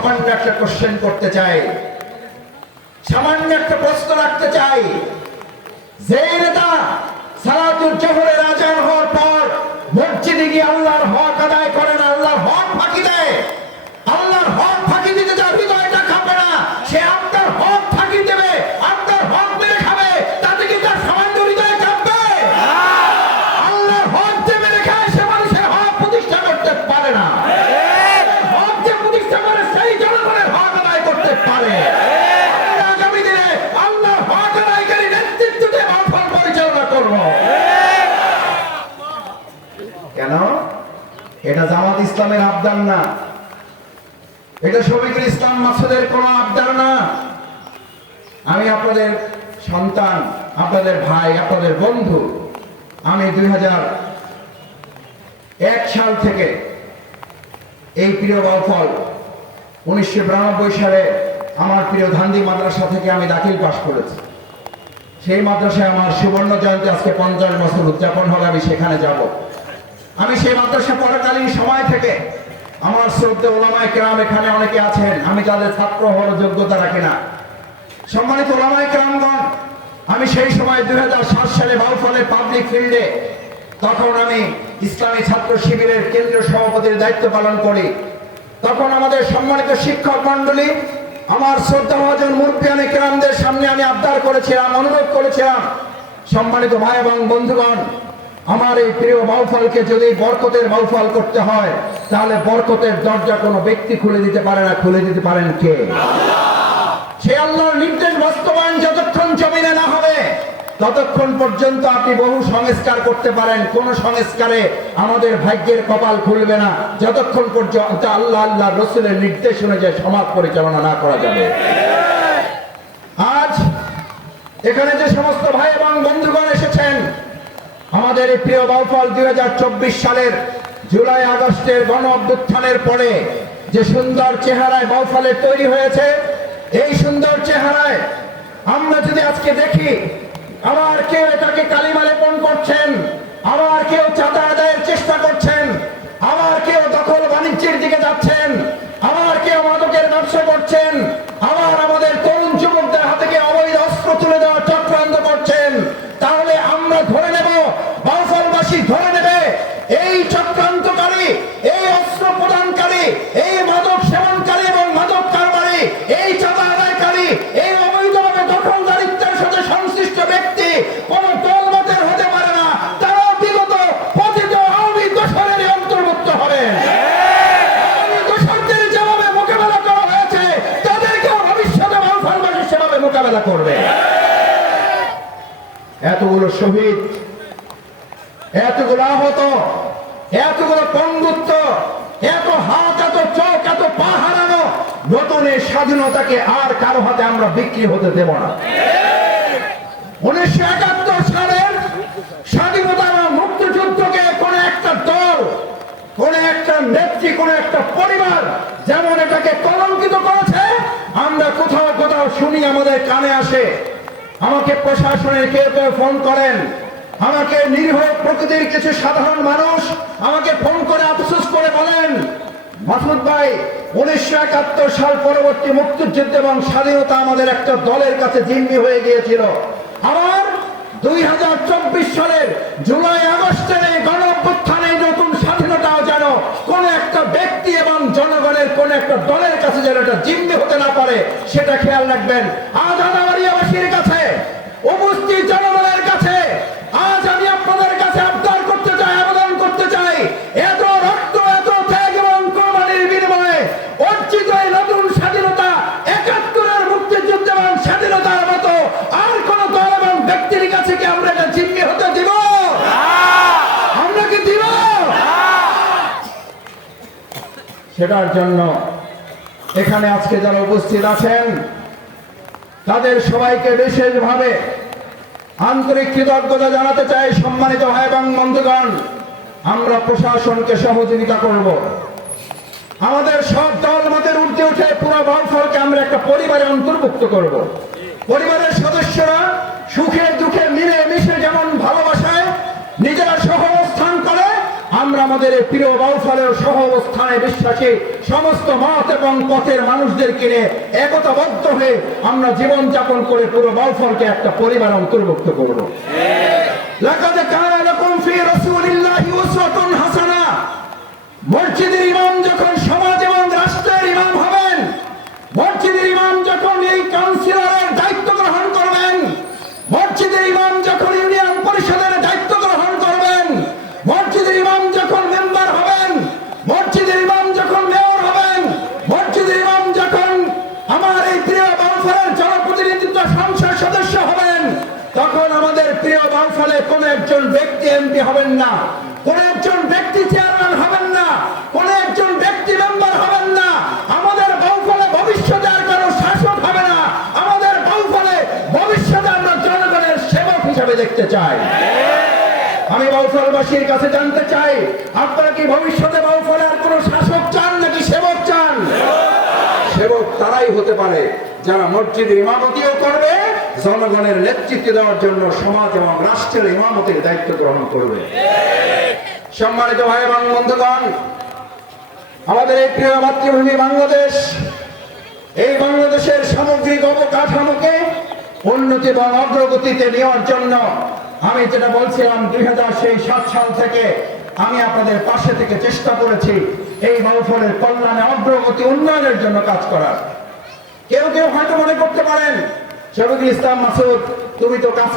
সামান্য একটা কোশ্চেন করতে চাই, সামান্য একটা প্রশ্ন রাখতে চাই। যে নেতা সালাতুল জোহরের আজান হওয়ার পর মসজিদে গিয়ে আল্লাহর হক আদায় করে না, আল্লাহর হক ফাঁকি দেয়, আল্লাহর হক ফাঁকি দিতে যার হৃদয়টা খাবে না, সে আপনার হক ফাঁকি দেবে, আপনার হক মেরে খাবে, তাতে কি তার সামান্য হৃদয় কাঁপবে? আল্লাহর হক যে মেরে খায় সে মানুষের হক প্রতিষ্ঠা করতে পারে না। হক যে প্রতিষ্ঠা করে সেই জনগণের হক আদায় করতে পারে। আগামী দিনে আল্লাহর হক আদায়কারী নেতৃত্বে মাহফিল পরিচালনা করব। কেন? এটা জামাত ইসলামের আবদার না, এটা শফিকুল ইসলাম মাসুদের কোন আবদার না। আমি আপনাদের সন্তান, আপনাদের ভাই, আপনাদের বন্ধু। আমি 2001 সাল থেকে এই প্রিয় বাউফল 1992 সালে আমার প্রিয় ধান্দি মাদ্রাসা থেকে আমি দাখিল পাশ করেছি। সেই মাদ্রাসায় আমার সুবর্ণ জয়ন্তী আজকে 50 বছর উদযাপন হবে, আমি সেখানে যাব। আমি সেই মাদ্রাসা পড়াকালীন সময় থেকে আমার শ্রদ্ধেয় ওলামায়ে কেরাম এখানে অনেকে আছেন, আমি তাদের ছাত্র হওয়ার যোগ্যতা রাখি না। সম্মানিত ওলামায়ে কেরামগণ, আমি সেই সময় 2007 সালে বাউফলের পাবলিক ফিল্ডে, তখন আমি ইসলামী ছাত্র শিবিরের কেন্দ্রীয় সভাপতির দায়িত্ব পালন করি। তখন আমাদের সম্মানিত শিক্ষক মন্ডলী, আমার শ্রদ্ধাভাজন মুরব্বিয়ানে কেরামদের সামনে আমি আবদার করেছিলাম, অনুরোধ করেছিলাম, সম্মানিত ভাই এবং বন্ধুগণ, আমার এই প্রিয় বাউফলকে যদি বরকতের বাউফল করতে হয়, তাহলে বরকতের দরজা কোনো ব্যক্তি খুলে দিতে পারে না, খুলে দিতে পারেন কে? সে আল্লাহর নির্দেশ বাস্তবায়ন যতক্ষণ জমিনে না হবে ততক্ষণ পর্যন্ত আপনি বহু সংস্কার করতে পারেন, কোন সংস্কারে আমাদের ভাগ্যের কপাল খুলবে না যতক্ষণ পর্যন্ত আল্লাহ আল্লাহ রসুলের নির্দেশ অনুযায়ী সমাজ পরিচালনা না করা যাবে। আজ এখানে যে সমস্ত ভাই এবং বন্ধুগণ এসেছেন, আমাদের এই প্রিয় বাউফল 2024 সালের জুলাই আগস্টের গণ অভ্যুত্থানের পরে যে সুন্দর চেহারায় বাউফলে তৈরি হয়েছে, এই সুন্দর চেহারায় আমরা যদি আজকে দেখি, আবার কেউ এটাকে কালিমা লেপন করছেন, আবার কেউ চাঁদা আদায়ের চেষ্টা করছেন, আবার কেউ দখল বাণিজ্যের দিকে যাচ্ছেন, আবার কেউ মাদকের ব্যবসা করছেন, আবার আমাদের তরুণ যুবকদের হাতে গিয়ে অবৈধ অস্ত্র তুলে দেওয়ার চক্রান্ত করছেন, তাহলে আমরা ধরে নেব, বাউফলবাসী ধরে নেবে, এই চক্রান্তকারী, এই অস্ত্র প্রদানকারী, এই মাদক সেবনকারী এবং মাদক কারবারি, এই চাঁদা আদায়কারী, এই অবৈধভাবে দখলদারিত্বের সাথে সংশ্লিষ্ট ব্যক্তি কোন দলমতের হতে পারে না। তারা বিগত পতিত আওয়ামী দোসরের অন্তর্ভুক্ত হবে। দোসরদের যেভাবে মোকাবেলা করা হয়েছে, তাদেরকেও ভবিষ্যতে বাউফলবাসী সেভাবে মোকাবেলা করবে। এতগুলো শহীদ, এতগুলো আহত, এতগুলো পঙ্গুত্ব, এত হাত, এত চোখ, এত পা হারানো, নতুন এই স্বাধীনতাকে আর কারো হাতে আমরা বিক্রি হতে দেব না। 1971 সালের স্বাধীনতা এবং মুক্তিযুদ্ধকে কোন একটা দল, কোন একটা নেত্রী, কোন একটা পরিবার যেমন এটাকে কলঙ্কিত করেছে, আমরা কোথাও কোথাও শুনি, আমাদের কানে আসে। আমাকে প্রশাসনের কেউ কেউ ফোন করেন, আমাকে নিরীহ প্রকৃতির কিছু সাধারণ মানুষ আমাকে ফোন করে আফসোস করে বলেন, মাসুদ ভাই, 1971 সাল পরবর্তী মুক্তিযুদ্ধ এবং স্বাধীনতা আমাদের একটা দলের কাছে জিম্মি হয়ে গিয়েছিল। আবার 2024 সালের জুলাই আগস্টের এই গণ অভ্যুত্থানে নতুন স্বাধীনতাও যেন কোন একটা ব্যক্তি এবং জনগণের কোন একটা দলের কাছে যেন এটা জিম্মি হতে না পারে, সেটা খেয়াল রাখবেন। আজ আদাবাড়িয়াবাসীর কাছে, উপস্থিত জনগণের কাছে আজ আমি আপনাদের কাছে আবদার করতে চাই, আবেদন করতে চাই, এত রক্ত, এত ত্যাগ এবং কোরবানির বিনিময়ে অর্জিত এই নতুন স্বাধীনতা, 71-এর মুক্তিযুদ্ধ এবং স্বাধীনতার মতো আর কোন দল এবং ব্যক্তির কাছে কি আমরা এটা জিম্মি হতে দিব? আমরা কি দিব? সেটার জন্য এখানে আজকে যারা উপস্থিত আছেন, তাদের সবাইকে বিশেষভাবে আন্তরিক কৃতজ্ঞতা জানাতে চাই। সম্মানিত ভাই এবং বন্ধুগণ, আমরা প্রশাসনকে সহযোগিতা করব, আমাদের সব দল মতের ঊর্ধ্বে উঠে পুরো বাউফলকে আমরা একটা পরিবারে অন্তর্ভুক্ত করব। পরিবারের সদস্যরা সুখে দুঃখে মিলে মিশে যেমন ভালোবাসায় নিজেরা সহাবস্থান করে, আমরা আমাদের এই প্রিয় বাউফলের সহ অবস্থানে বিশ্বাসী সমস্ত মত এবং পথের মানুষদের কিনে একতাবদ্ধ হয়ে আমরা জীবন যাপন করে পুরো বাউফলকে একটা পরিবার অন্তর্ভুক্ত করব। লাকাদ কানা লাকুম ফি রাসূলিল্লাহি উসওয়াতুন হাসানাহ। মসজিদের ইমাম যখন সমাজ এবং রাষ্ট্রের ইমাম হবেন, মসজিদের ইমাম যখন এই কাউন্সিলরের দায়িত্ব গ্রহণ করবেন, মসজিদের ইমাম যখন ইউনিয়ন পরিষদের দায়িত্ব গ্রহণ করবেন, মসজিদের ইমাম যখন মেম্বার হবেন, মসজিদের ইমাম যখন মেয়র হবেন, মসজিদের ইমাম যখন আমার এই প্রিয় বাউফলের জনপ্রতিনিধিত্ব সংসদ সদস্য হবেন, তখন আমাদের প্রিয় বাউফলে কোন একজন ব্যক্তি এমপি হবেন না, কোন একজন ব্যক্তি চেয়ারম্যান হবেন না, কোন একজন ব্যক্তি মেম্বার হবেন না। আমাদের বাউফলে ভবিষ্যতে আর কারো শাসক হবে না। আমাদের বাউফলে ভবিষ্যতে আমরা জনগণের সেবক হিসাবে দেখতে চাই। আমি বাউফলবাসীর কাছে জানতে চাই, আপনারা কি ভবিষ্যতে বাউফলে আর কোন শাসক চান নাকি সেবক চান? সেবক তারাই হতে পারে যারা মসজিদের ইমামতিও করবে, জনগণের নেতৃত্ব দেওয়ার জন্য সমাজ এবং রাষ্ট্রের ইমামতের দায়িত্ব গ্রহণ করবে। সম্মানিত ভাই এবং বন্ধুগণ, আমাদের এই প্রিয় মাতৃভূমি বাংলাদেশ, এই বাংলাদেশের সামগ্রিক অবকাঠামোকে উন্নতি এবং অগ্রগতিতে নেওয়ার জন্য আমি যেটা বলছিলাম 2007 সাল থেকে আমি আপনাদের পাশে থেকে চেষ্টা করেছি এই বাউফলের কল্যাণে অগ্রগতি উন্নয়নের জন্য কাজ করার। কেউ কেউ হয়তো মনে করতে পারেন শফিকুল ইসলাম মাসুদ তুমি তো কাজ